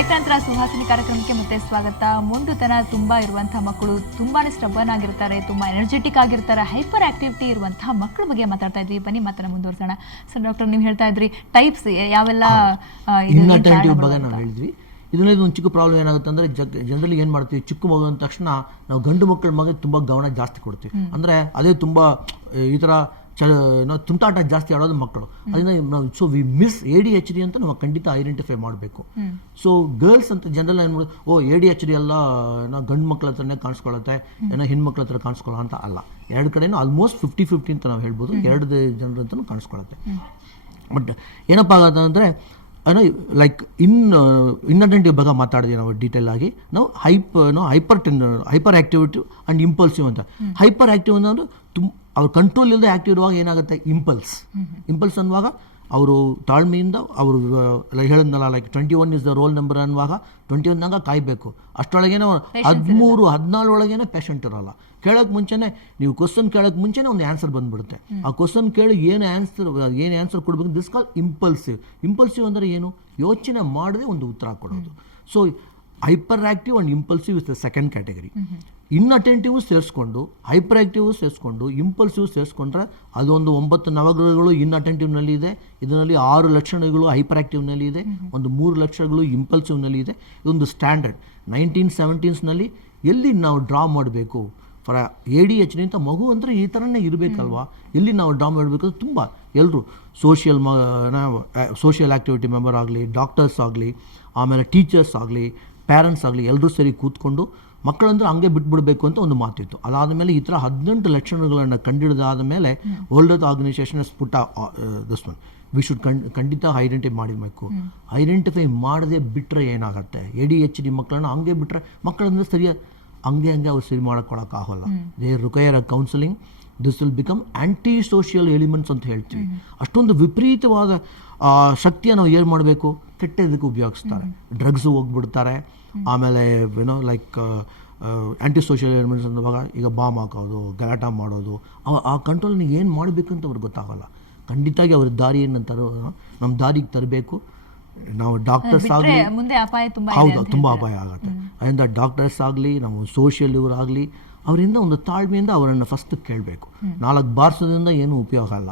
Break ನಂತರ ಸುಹಾಸಿನಿ ಕಾರ್ಯಕ್ರಮಕ್ಕೆ ಮತ್ತೆ ಸ್ವಾಗತ. ಮೊಂಡುತನ ತುಂಬಾ ಇರುವಂತಹ ಮಕ್ಕಳು ತುಂಬಾನೇ ಸ್ಟಬರ್ನ್ ಆಗಿರ್ತಾರೆ, ತುಂಬಾ ಎನರ್ಜೆಟಿಕ್ ಆಗಿರ್ತಾರೆ, ಹೈಪರ್ ಆಕ್ಟಿವಿಟಿ ಇರುವಂತಹ ಮಕ್ಕಳ ಬಗ್ಗೆ ಮಾತಾಡ್ತಾ ಇದ್ವಿ. ಬನ್ನಿ ಮಾತನ್ನ ಮುಂದುವರಿಸೋಣ. ಸರ್ ಡಾಕ್ಟರ್, ನೀವು ಹೇಳ್ತಾ ಇದ್ರಿ ಟೈಪ್ಸ್ ಯಾವೆಲ್ಲ ಇನ್ಅಟೆಂಟಿವ್ ಬಗ್ಗೆ ನಾವು ಹೇಳಿದ್ವಿ. ಇದರಲ್ಲಿ ಒಂದು ಚಿಕ್ಕ ಪ್ರಾಬ್ಲಮ್ ಏನಾಗುತ್ತೆ ಅಂದರೆ ಜನರಲಿ ಏನು ಮಾಡ್ತೀವಿ, ಚಿಕ್ಕ ಮಗು ಅಂದ ತಕ್ಷಣ ನಾವು ಗಂಡು ಮಕ್ಕಳ ಬಗ್ಗೆ ತುಂಬ ಗಮನ ಜಾಸ್ತಿ ಕೊಡ್ತೀವಿ. ಅಂದರೆ ಅದೇ ತುಂಬ ಈ ಥರ ತುಂಟಾಟ ಜಾಸ್ತಿ ಆಡೋದು ಮಕ್ಕಳು. ಅದರಿಂದ ನಾವು ಸೊ ವಿ ಮಿಸ್ ADHD ಅಂತ ನಾವು ಖಂಡಿತ ಐಡೆಂಟಿಫೈ ಮಾಡಬೇಕು. ಸೊ ಗರ್ಲ್ಸ್ ಅಂತ ಜನರಲ್ ಏನು ಮಾಡೋದು, ADHD ಎಲ್ಲ ನಾವು ಗಂಡು ಮಕ್ಕಳ ಹತ್ರನೇ ಕಾಣಿಸ್ಕೊಳ್ಳುತ್ತೆ, ಏನೋ ಹೆಣ್ಮಕ್ಳ ಹತ್ರ ಕಾಣಿಸ್ಕೊಳ್ಳೋ ಅಂತ ಅಲ್ಲ. ಎರಡು ಕಡೆನೂ ಆಲ್ಮೋಸ್ಟ್ 50-50 ಅಂತ ನಾವು ಹೇಳ್ಬೋದು, ಎರಡು ಜನರ ಹತ್ರನೂ ಕಾಣಿಸ್ಕೊಳ್ಳುತ್ತೆ. ಬಟ್ ಏನಪ್ಪ ಆಗುತ್ತೆ ಅಂದರೆ ಏನೋ ಲೈಕ್ ಇನ್ಅಟೆಂಟಿವ್ ಬಗ್ಗೆ ಮಾತಾಡಿದ್ವಿ ನಾವು ಡೀಟೇಲ್ ಆಗಿ. ನಾವು ಹೈಪರ್ ಆಕ್ಟಿವಿಟಿ ಆ್ಯಂಡ್ ಇಂಪಲ್ಸಿವ್ ಅಂತ. ಹೈಪರ್ ಆಕ್ಟಿವ್ ಅಂದ್ರೆ ಅವ್ರ ಕಂಟ್ರೋಲ್ ಇಲ್ಲದೆ ಆಕ್ಟಿವ್ ಇರುವಾಗ ಏನಾಗುತ್ತೆ, ಇಂಪಲ್ಸ್ ಅನ್ನುವಾಗ ಅವರು ತಾಳ್ಮೆಯಿಂದ ಅವರು ಹೇಳಿದ್ನಲ್ಲ, like 21 is the role number ಅನ್ನುವಾಗ 21 ಕಾಯಬೇಕು. ಅಷ್ಟರೊಳಗೇನೆ 13-14 ಒಳಗೇನೆ ಪೇಷಂಟ್ ಇರೋಲ್ಲ. ಕೇಳೋಕ್ಕೆ ಮುಂಚೆನೇ ನೀವು ಕ್ವಶನ್ ಕೇಳೋಕ್ಕೆ ಮುಂಚೆನೇ ಒಂದು ಆನ್ಸರ್ ಬಂದ್ಬಿಡುತ್ತೆ. ಆ ಕ್ವಶನ್ ಕೇಳಿ ಏನು ಆನ್ಸರ್ ಕೊಡಬೇಕು, ದಿಸ್ ಕಾಲ್ ಇಂಪಲ್ಸಿವ್ ಅಂದರೆ ಏನು, ಯೋಚನೆ ಮಾಡದೆ ಒಂದು ಉತ್ತರ ಕೊಡೋದು. So hyper active and impulsive is the second category. Inattentive ಸೇರಿಸ್ಕೊಂಡು, ಹೈಪರ್ ಆಕ್ಟಿವ್ ಸೇರಿಸ್ಕೊಂಡು, ಇಂಪಲ್ಸಿವ್ ಸೇರಿಸ್ಕೊಂಡ್ರೆ ಅದೊಂದು 9 ನವಗ್ರಹಗಳು ಇನ್ಅಟೆಂಟಿವ್ನಲ್ಲಿ ಇದೆ. ಇದರಲ್ಲಿ 6 ಲಕ್ಷಣಗಳು ಹೈಪರ್ ಆಕ್ಟಿವ್ನಲ್ಲಿ ಇದೆ, ಒಂದು 3 ಲಕ್ಷಣಗಳು ಇಂಪಲ್ಸಿವ್ನಲ್ಲಿ ಇದೆ. ಇದೊಂದು ಸ್ಟ್ಯಾಂಡರ್ಡ್ 1970s ಎಲ್ಲಿ ನಾವು ಡ್ರಾ ಮಾಡಬೇಕು ಫಾರ್ ADHD ಅಂತ ಮಗು ಅಂದರೆ ಈ ಥರನೇ ಇರಬೇಕಲ್ವಾ, ಎಲ್ಲಿ ನಾವು ಡ್ರಾ ಮಾಡಬೇಕು. ತುಂಬ ಎಲ್ಲರೂ ಸೋಷಿಯಲ್ ಆ್ಯಕ್ಟಿವಿಟಿ ಮೆಂಬರ್ ಆಗಲಿ, ಡಾಕ್ಟರ್ಸ್ ಆಗಲಿ, ಆಮೇಲೆ ಟೀಚರ್ಸ್ ಆಗಲಿ, ಪೇರೆಂಟ್ಸ್ ಆಗಲಿ, ಎಲ್ಲರೂ ಸರಿ ಕೂತ್ಕೊಂಡು ಮಕ್ಕಳಂದ್ರೆ ಹಂಗೆ ಬಿಟ್ಬಿಡಬೇಕು ಅಂತ ಒಂದು ಮಾತಿತ್ತು. ಅದಾದಮೇಲೆ ಈ ಥರ 18 ಲಕ್ಷಣಗಳನ್ನು ಕಂಡಿಡಿದಾದ ಮೇಲೆ ವರ್ಲ್ಡ್ ಹೆಲ್ತ್ ಆರ್ಗನೈಸೇಷನ್ ಪುಟ್ಟ ದಿಸ್ ಒನ್ ವಿ ಶುಡ್ ಖಂಡಿತ ಐಡೆಂಟಿಫೈ ಮಾಡಿರಬೇಕು. ಐಡೆಂಟಿಫೈ ಮಾಡದೆ ಬಿಟ್ಟರೆ ಏನಾಗುತ್ತೆ, ADHD ಮಕ್ಕಳನ್ನ ಹಂಗೆ ಬಿಟ್ಟರೆ ಮಕ್ಕಳಂದ್ರೆ ಸರಿಯಾಗಿ ಹಂಗೆ ಅವ್ರು ಸರಿ ಮಾಡೋಕ್ಕಾಗಲ್ಲ. They require a counselling. This will become anti social elements ಅಂತ ಹೇಳ್ತೀವಿ. ಅಷ್ಟೊಂದು ವಿಪರೀತವಾದ ಶಕ್ತಿಯ ನಾವು ಏನು ಮಾಡಬೇಕು, ಕೆಟ್ಟದಕ್ಕೆ ಉಪಯೋಗಿಸ್ತಾರೆ. ಡ್ರಗ್ಸ್ ಹೋಗ್ಬಿಡ್ತಾರೆ, ಆಮೇಲೆ ಏನೋ ಲೈಕ್ ಆ್ಯಂಟಿ ಸೋಷಿಯಲ್ ಎಲಿಮೆಂಟ್ಸ್ ಅನ್ನುವಾಗ ಈಗ ಬಾಂಬ್ ಹಾಕೋದು, ಗಲಾಟ ಮಾಡೋದು, ಆ ಕಂಟ್ರೋಲ್ನ ಏನು ಮಾಡಬೇಕಂತ ಅವ್ರಿಗೆ ಗೊತ್ತಾಗಲ್ಲ. ಖಂಡಿತವಾಗಿ ಅವ್ರ ದಾರಿಯನ್ನು ನಮ್ಮ ದಾರಿಗೆ ತರಬೇಕು. ನಾವು ಡಾಕ್ಟರ್ಸ್ ಆಗಲಿ, ಹೌದು ತುಂಬ ಅಪಾಯ ಆಗುತ್ತೆ. ಅದರಿಂದ ಡಾಕ್ಟರ್ಸ್ ಆಗಲಿ, ನಾವು ಸೋಷಿಯಲ್ ಇವರಾಗಲಿ, ಅವರಿಂದ ಒಂದು ತಾಳ್ಮೆಯಿಂದ ಅವರನ್ನು ಫಸ್ಟ್ ಕೇಳಬೇಕು. 4 ಬಾರಿಸೋದ್ರಿಂದ ಏನೂ ಉಪಯೋಗ ಅಲ್ಲ.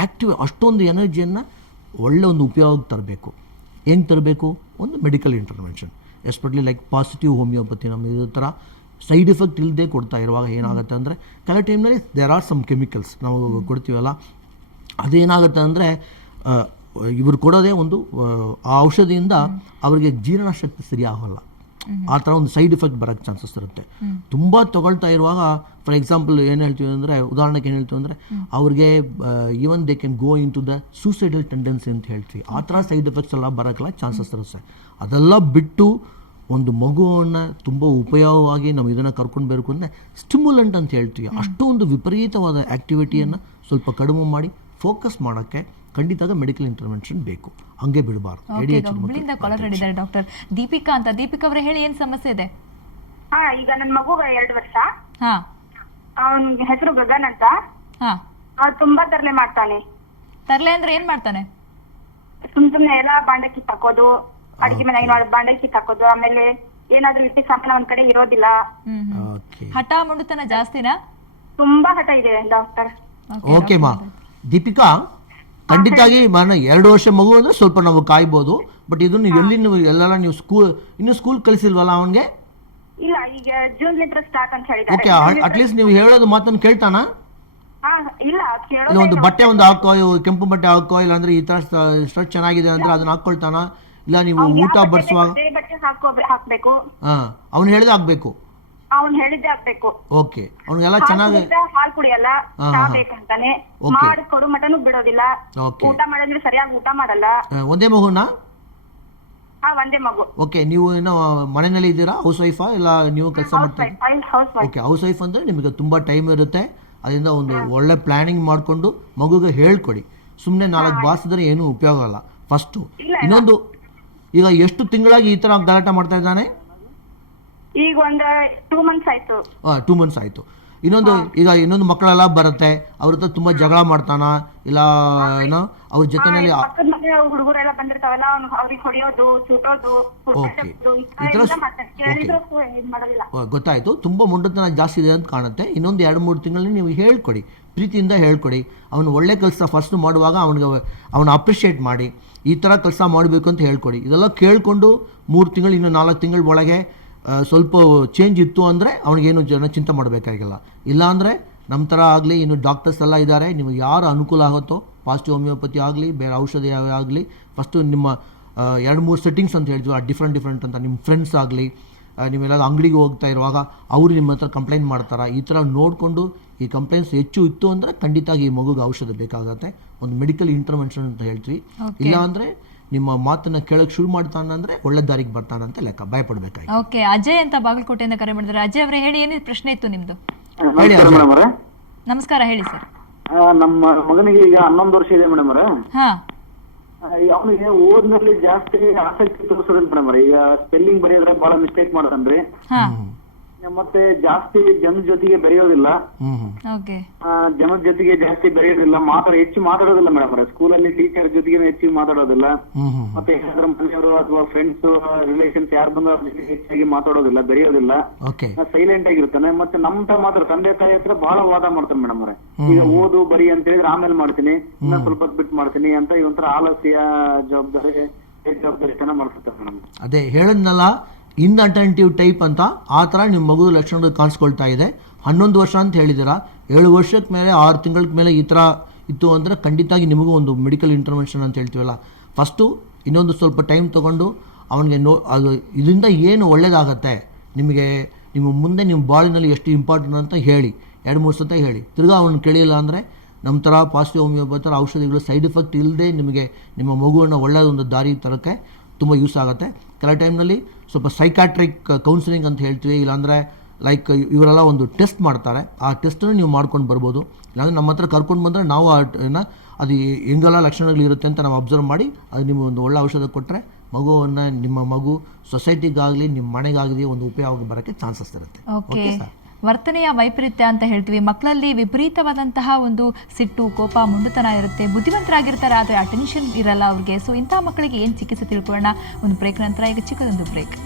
ಆ್ಯಕ್ಟಿವ್ ಅಷ್ಟೊಂದು ಎನರ್ಜಿಯನ್ನು ಒಳ್ಳೆ ಒಂದು ಉಪಯೋಗ ತರಬೇಕು. ಹೆಂಗೆ ತರಬೇಕು, ಒಂದು medical intervention, especially like positive homeopathy. ನಮ್ಮ ಇದೇ ಥರ ಸೈಡ್ ಎಫೆಕ್ಟ್ ಇಲ್ಲದೆ ಕೊಡ್ತಾ ಇರುವಾಗ ಏನಾಗುತ್ತೆ ಅಂದರೆ ಕೆಲವು ಟೈಮ್ನಲ್ಲಿ ದೇರ್ ಆರ್ ಸಮ್ ಕೆಮಿಕಲ್ಸ್ ನಾವು ಕೊಡ್ತೀವಲ್ಲ, ಅದೇನಾಗುತ್ತೆ ಅಂದರೆ ಇವರು ಕೊಡೋದೇ ಒಂದು ಆ ಔಷಧಿಯಿಂದ ಅವರಿಗೆ ಜೀರ್ಣಶಕ್ತಿ ಸರಿ ಆಗೋಲ್ಲ. ಆ ಥರ ಒಂದು ಸೈಡ್ ಎಫೆಕ್ಟ್ ಬರೋಕ್ಕೆ ಚಾನ್ಸಸ್ ಇರುತ್ತೆ. ತುಂಬ ತಗೊಳ್ತಾ ಇರುವಾಗ ಫಾರ್ ಎಕ್ಸಾಂಪಲ್ ಏನು ಹೇಳ್ತೀವಿ ಅಂದರೆ, ಉದಾಹರಣೆಗೆ ಏನು ಹೇಳ್ತೀವಿ ಅಂದರೆ ಅವ್ರಿಗೆ even they can go into the suicidal tendency ಅಂತ ಹೇಳ್ತೀವಿ. ಆ ಥರ ಸೈಡ್ ಎಫೆಕ್ಟ್ಸ್ ಎಲ್ಲ ಬರೋಕ್ಕೆಲ್ಲ ಚಾನ್ಸಸ್ ಇರುತ್ತೆ. ಅದೆಲ್ಲ ಬಿಟ್ಟು ಒಂದು ಮಗುವನ್ನು ತುಂಬ ಉಪಯೋಗವಾಗಿ ನಾವು ಇದನ್ನು ಕರ್ಕೊಂಡು ಬರಬೇಕು ಅಂದರೆ ಸ್ಟಿಮ್ಯುಲೆಂಟ್ ಅಂತ ಹೇಳ್ತೀವಿ. ಅಷ್ಟೊಂದು ವಿಪರೀತವಾದ ಆ್ಯಕ್ಟಿವಿಟಿಯನ್ನು ಸ್ವಲ್ಪ ಕಡಿಮೆ ಮಾಡಿ ಫೋಕಸ್ ಮಾಡೋಕ್ಕೆ ಖಂಡಿತ ಮೆಡಿಕಲ್ ಇಂಟರ್ವೆನ್ಷನ್ ಬೇಕು, ಹಂಗೆ ಬಿಡಬಾರ್ದು. ಡಾಕ್ಟರ್ ದೀಪಿಕಾ ಅಂತ. ದೀಪಿಕಾ ಅವರೇ ಹೇಳಿ, ಏನು ಸಮಸ್ಯೆ ಇದೆ? ಈಗ ನನ್ನ ಮಗು 2 ವರ್ಷ, ಅವನ ಹೆಸರು ಗಗನ್ ಅಂತ. ತುಂಬಾ ತರಲೆ ಮಾಡ್ತಾನೆ. ತರಲೆ ಅಂದ್ರೆ ಏನ್ ಮಾಡ್ತಾನೆ? ಸುಮ್ನೆ ಎಲ್ಲ ಬಾಂಡೆ ಕಿತ್ತಾಕೋದು, ಅಡಿಗೆ ಮನೆಗೆ ಬಾಂಡೆ ಕಿತ್ತಾಕೋದು, ಆಮೇಲೆ ಏನಾದ್ರೂ ಇಟ್ಟಿ ಸಾಮಾನು ಒಂದ್ ಕಡೆ ಇರೋದಿಲ್ಲ. ಹಠ ಮುಂಡುತನ ಜಾಸ್ತಿನಾ? ತುಂಬಾ ಹಠ ಇದೆ ಡಾಕ್ಟರ್. ಓಕೆ ಮಾ ದೀಪಿಕಾ, ಖಂಡಿತವಾಗಿ 2 ವರ್ಷ ಮಗು ಅಂದ್ರೆ ಸ್ವಲ್ಪ ನಾವು ಕಾಯ್ಬೋದು. ಬಟ್ ಇದನ್ನು ಎಲ್ಲಿ ಎಲ್ಲೆಲ್ಲ ನೀವು ಸ್ಕೂಲ್ ಕಳಿಸಿಲ್ವಲ್ಲ ಅವನಿಗೆ? ಇಲ್ಲ, ಈಗ ಜೂನ್ ಲಿಂದ ಸ್ಟಾರ್ಟ್ ಅಂತ ಹೇಳಿದ್ದಾರೆ. ಓಕೆ, ಅಟ್ಲೀಸ್ಟ್ ನೀವು ಹೇಳೋದು ಮಾತನ್ನು ಕೇಳ್ತಾನ? ಇಲ್ಲ, ಒಂದು ಬಟ್ಟೆ ಒಂದು ಹಾಕೋ, ಕೆಂಪು ಬಟ್ಟೆ ಹಾಕೋ, ಇಲ್ಲಾಂದ್ರೆ ಈ ತರ ಶರ್ಟ್ ಚೆನ್ನಾಗಿದೆ ಅಂದ್ರೆ ಅದನ್ನ ಹಾಕೊಳ್ತಾನ? ಇಲ್ಲ ನೀವು ಊಟ ಬಡಿಸುವಾಗ ಹಾಕ್ಬೇಕು, ಅವ್ನು ಹೇಳಿದ ಹಾಕ್ಬೇಕು, ಅವ್ನು ಹೇಳಿದ್ದೆ ಆಗ್ಬೇಕು. ಓಕೆ, ಅವ್ನಿಗೆಲ್ಲ ಚೆನ್ನಾಗಿ ಹಾಲು ಕುಡಿಯಲ್ಲ, ಚಾ ಬೇಕಂತಾನೆ, ಮಾಡಿಕೊಡು ಮಟನು ಬಿಡೋದಿಲ್ಲ. ಊಟ ಮಾಡಿದ್ರೆ ಸರಿಯಾಗಿ ಊಟ ಮಾಡಲ್ಲ. ಒಂದೇ ಮಗುನಾ? ಒಂದೇ ಮಗು. ಓಕೆ, ನೀವು ಏನೋ ಮನೆಯಲ್ಲಿ ಇದ್ದೀರಾ? ಹೌಸ್ ವೈಫಾ ಇಲ್ಲ ನೀವು ಕೆಲಸ ಮಾಡ್ತೀರಾ? ಓಕೆ, ಹೌಸ್ ವೈಫ್ ಅಂದ್ರೆ ನಿಮಗೆ ತುಂಬಾ ಟೈಮ್ ಇರುತ್ತೆ. ಅದರಿಂದ ಒಂದು ಒಳ್ಳೆ ಪ್ಲಾನಿಂಗ್ ಮಾಡಿಕೊಂಡು ಮಗುಗೆ ಹೇಳ್ಕೊಡಿ. ಸುಮ್ಮನೆ 4 ಬಾರಿಸಿದ್ರೆ ಏನೂ ಉಪಯೋಗ ಅಲ್ಲ. ಫಸ್ಟು ಇನ್ನೊಂದು, ಈಗ ಎಷ್ಟು ತಿಂಗಳಾಗಿ ಈ ತರ ಗಲಾಟೆ ಮಾಡ್ತಾ ಇದ್ದಾನೆ? ಈಗ ಒಂದು 2 ಮಂತ್ಸ್ ಆಯ್ತು. 2 ಮಂತ್ಸ್ ಆಯ್ತು. ಇನ್ನೊಂದು ಮಕ್ಕಳೆಲ್ಲ ಬರುತ್ತೆ ಅವ್ರ ಹತ್ರ ತುಂಬಾ ಜಗಳ ಮಾಡ್ತಾನ, ಇಲ್ಲ ಏನೋ ಅವ್ರ ಜೊತೆನಲ್ಲಿ ಪಕ್ಕದ ಮನೆ ಹುಡುಗರೆಲ್ಲ ಬಂದಿರ್ತಾವಲ್ಲ ಅವ್ರಿಗೆ ಹೊಡಿಯೋದು, ಸುಟ್ಟೋದು, ಓಕೆ ಈ ಥರ ಗೊತ್ತಾಯ್ತು. ತುಂಬಾ ಮೊಂಡತನ ಜಾಸ್ತಿ ಇದೆ ಅಂತ ಕಾಣುತ್ತೆ. ಇನ್ನೊಂದು 2-3 ತಿಂಗಳಲ್ಲಿ ನೀವು ಹೇಳ್ಕೊಡಿ, ಪ್ರೀತಿಯಿಂದ ಹೇಳ್ಕೊಡಿ. ಅವನು ಒಳ್ಳೆ ಕೆಲಸ ಫಸ್ಟ್ ಮಾಡುವಾಗ ಅವನು ಅಪ್ರಿಷಿಯೇಟ್ ಮಾಡಿ, ಈ ಥರ ಕೆಲಸ ಮಾಡಬೇಕು ಅಂತ ಹೇಳ್ಕೊಡಿ. ಇದೆಲ್ಲ ಕೇಳಿಕೊಂಡು 3 ತಿಂಗಳು ಇನ್ನು 4 ತಿಂಗಳ ಒಳಗೆ ಸ್ವಲ್ಪ ಚೇಂಜ್ ಇತ್ತು ಅಂದರೆ ಅವನಿಗೇನು ಚಿಂತೆ ಮಾಡಬೇಕಾಗಿಲ್ಲ. ಇಲ್ಲಾಂದರೆ ನಮ್ಮ ಥರ ಆಗಲಿ, ಇನ್ನು ಡಾಕ್ಟರ್ಸ್ ಎಲ್ಲ ಇದ್ದಾರೆ, ನಿಮಗೆ ಯಾರು ಅನುಕೂಲ ಆಗುತ್ತೋ ಪಾಸಿಟಿವ್ ಹೋಮಿಯೋಪತಿ ಆಗಲಿ, ಬೇರೆ ಔಷಧಿ ಆಗಲಿ, ಫಸ್ಟು ನಿಮ್ಮ 2-3 ಸೆಟ್ಟಿಂಗ್ಸ್ ಅಂತ ಹೇಳ್ತೀವಿ, ಆ ಡಿಫ್ರೆಂಟ್ ಅಂತ ನಿಮ್ಮ ಫ್ರೆಂಡ್ಸ್ ಆಗಲಿ, ನೀವೆಲ್ಲ ಅಂಗಡಿಗೆ ಹೋಗ್ತಾ ಇರುವಾಗ ಅವರು ನಿಮ್ಮ ಹತ್ರ ಕಂಪ್ಲೇಂಟ್ ಮಾಡ್ತಾರೆ, ಈ ಥರ ನೋಡಿಕೊಂಡು ಈ ಕಂಪ್ಲೇಂಟ್ಸ್ ಹೆಚ್ಚು ಇತ್ತು ಅಂದರೆ ಖಂಡಿತ ಈ ಮಗುಗೆ ಔಷಧ ಬೇಕಾಗುತ್ತೆ. ಒಂದು ಮೆಡಿಕಲ್ ಇಂಟರ್ವೆನ್ಷನ್ ಅಂತ ಹೇಳ್ತೀವಿ. ಇಲ್ಲ ಅಂದರೆ ನಿಮ್ಮ ಮಾತನ್ನ ಕೇಳಕ್ಕೆ ಶುರು ಮಾಡ್ತಾನೆ ಅಂದರೆ ಒಳ್ಳೆ ದಾರಿಗೆ ಬರ್ತಾನೆ ಅಂತ ಲೆಕ್ಕ, ಭಯಪಡಬೇಕಾಗಿ. ಓಕೆ, ಅಜಯ್ ಅಂತ ಬಾಗಲಕೋಟೆಯಿಂದ ಕರೆ ಮಾಡಿದ್ದಾರೆ. ಅಜಯ್ ಅವರೇ ಹೇಳಿ, ಏನಿದೆ ಪ್ರಶ್ನೆ ಇತ್ತು ನಿಮ್ದು? ಹೇಳಿ ಅಜಯ್. ನಮಸ್ಕಾರ, ಹೇಳಿ ಸರ್. ನಮ್ಮ ಮಗನಿಗೆ ಈಗ 11 ವರ್ಷ ಇದೆ ಮೇಡಮ್ ಅವರ. ಹಾ, ಅವನಿಗೆ ಓದಿನಲ್ಲಿ ಜಾಸ್ತಿ ಆಸಕ್ತಿ ತೋರಿಸೋದಿಲ್ಲ ಮೇಡಮ್ ಅವ್ರೆ. ಈಗ ಸ್ಪೆಲ್ಲಿಂಗ್ ಬರೆಯೋದ್ರೆ ಬಹಳ ಮಿಸ್ಟೇಕ್ ಮಾಡ್ತಾನ್ರಿ. ಹಾ, ಮತ್ತೆ ಜಾಸ್ತಿ ಜನದ ಜೊತೆಗೆ ಬೆರೆಯೋದಿಲ್ಲ, ಓಕೆ, ಜನದ ಜೊತೆಗೆ ಜಾಸ್ತಿ ಬೆರೆಯೋದಿಲ್ಲ, ಹೆಚ್ಚು ಮಾತಾಡೋದಿಲ್ಲ ಮೇಡಮ್ ಅವ್ರೆ. ಸ್ಕೂಲಲ್ಲಿ ಟೀಚರ್ ಜೊತೆಗೆ ಹೆಚ್ಚಿಗೆ ಮಾತಾಡೋದಿಲ್ಲ, ಮತ್ತೆ ಯಾರಾದ್ರೂ ಮನೆಯವರು ಅಥವಾ ಫ್ರೆಂಡ್ಸ್ ರಿಲೇಷನ್ಸ್ ಯಾರು ಬಂದು ಅವ್ರ ಜೊತೆ ಹೆಚ್ಚಾಗಿ ಮಾತಾಡೋದಿಲ್ಲ, ಬೆರೆಯೋದಿಲ್ಲ, ಸೈಲೆಂಟ್ ಆಗಿರ್ತಾನೆ. ಮತ್ತೆ ನಮ್ಮ ಮಾತ್ರ ತಂದೆ ತಾಯಿ ಹತ್ರ ಬಹಳ ವಾದ ಮಾಡ್ತಾನೆ ಮೇಡಮ್ ಅವ್ರೆ. ಈಗ ಓದು ಬರಿ ಅಂತ ಹೇಳಿದ್ರೆ ಆಮೇಲೆ ಮಾಡ್ತೀನಿ, ಇನ್ನ ಸ್ವಲ್ಪ ಹೊತ್ತು ಬಿಟ್ಟು ಮಾಡ್ತೀನಿ ಅಂತ ಒಂಥರ ಆಲಸ್ಯ, ಜವಾಬ್ದಾರಿತನ ಮಾಡ್ತಿರ್ತಾರೆ ಮೇಡಮ್. ಅದೇ ಹೇಳದ್ನಲ್ಲ, ಇನ್ಅಟೆಂಟಿವ್ ಟೈಪ್ ಅಂತ, ಆ ಥರ ನಿಮ್ಮ ಮಗುದ ಲಕ್ಷಣಗಳು ಕಾಣಿಸ್ಕೊಳ್ತಾ ಇದೆ. 11 ವರ್ಷ ಅಂತ ಹೇಳಿದ್ದೀರಾ, 7 ವರ್ಷದ ಮೇಲೆ 6 ತಿಂಗಳ ಮೇಲೆ ಈ ಥರ ಇತ್ತು ಅಂದರೆ ಖಂಡಿತವಾಗಿ ನಿಮಗೂ ಒಂದು ಮೆಡಿಕಲ್ ಇಂಟರ್ವೆನ್ಷನ್ ಅಂತ ಹೇಳ್ತೀವಲ್ಲ, ಫಸ್ಟು ಇನ್ನೊಂದು ಸ್ವಲ್ಪ ಟೈಮ್ ತೊಗೊಂಡು ಅವನಿಗೆ ಅದು ಇದರಿಂದ ಏನು ಒಳ್ಳೇದಾಗತ್ತೆ ನಿಮಗೆ, ನಿಮ್ಮ ಮುಂದೆ ನಿಮ್ಮ ಬಾಡಿನಲ್ಲಿ ಎಷ್ಟು ಇಂಪಾರ್ಟೆಂಟ್ ಅಂತ ಹೇಳಿ 2-3 ಸತ ಹೇಳಿ. ತಿರ್ಗಾ ಅವನು ಕೇಳಿಲ್ಲ ಅಂದರೆ ನಮ್ಮ ಥರ ಪಾಸಿಟಿವ್ ಹೋಮಿಯೋಪತಿ ಔಷಧಿಗಳು ಸೈಡ್ ಎಫೆಕ್ಟ್ ಇಲ್ಲದೆ ನಿಮಗೆ ನಿಮ್ಮ ಮಗುವನ್ನು ಒಳ್ಳೆಯದೊಂದು ದಾರಿ ತರೋಕ್ಕೆ ತುಂಬ ಯೂಸ್ ಆಗುತ್ತೆ. ಕೆಲ ಟೈಮ್ನಲ್ಲಿ ಸ್ವಲ್ಪ ಸೈಕಾಟ್ರಿಕ್ ಕೌನ್ಸಿಲಿಂಗ್ ಅಂತ ಹೇಳ್ತೀವಿ, ಇಲ್ಲಾಂದರೆ ಲೈಕ್ ಇವರೆಲ್ಲ ಒಂದು ಟೆಸ್ಟ್ ಮಾಡ್ತಾರೆ, ಆ ಟೆಸ್ಟನ್ನು ನೀವು ಮಾಡ್ಕೊಂಡು ಬರ್ಬೋದು. ಇಲ್ಲಾಂದರೆ ನಮ್ಮ ಹತ್ರ ಕರ್ಕೊಂಡು ಬಂದರೆ ನಾವು ಅದು ಹೆಂಗೆಲ್ಲ ಲಕ್ಷಣಗಳಿರುತ್ತೆ ಅಂತ ನಾವು ಅಬ್ಸರ್ವ್ ಮಾಡಿ ಅದು ನಿಮಗೆ ಒಂದು ಒಳ್ಳೆ ಔಷಧ ಕೊಟ್ಟರೆ ಮಗುವನ್ನು, ನಿಮ್ಮ ಮಗು ಸೊಸೈಟಿಗಾಗಲಿ ನಿಮ್ಮ ಮನೆಗಾಗಲಿ ಒಂದು ಉಪಯೋಗ ಬರೋಕ್ಕೆ ಚಾನ್ಸಸ್ ಇರುತ್ತೆ. ಓಕೆ, ವರ್ತನೆಯ ವೈಪರೀತ್ಯ ಅಂತ ಹೇಳ್ತೀವಿ. ಮಕ್ಕಳಲ್ಲಿ ವಿಪರೀತವಾದಂತಹ ಒಂದು ಸಿಟ್ಟು, ಕೋಪ, ಮೊಂಡುತನ ಇರುತ್ತೆ, ಬುದ್ಧಿವಂತರಾಗಿರ್ತಾರೆ, ಆದರೆ ಅಟೆನ್ಷನ್ ಇರಲ್ಲ ಅವ್ರಿಗೆ. ಸೊ ಇಂತಹ ಮಕ್ಕಳಿಗೆ ಏನು ಚಿಕಿತ್ಸೆ ತಿಳ್ಕೊಳ್ಳೋಣ ಒಂದು ಬ್ರೇಕ್ ನಂತರ. ಈಗ ಚಿಕ್ಕದೊಂದು ಬ್ರೇಕ್.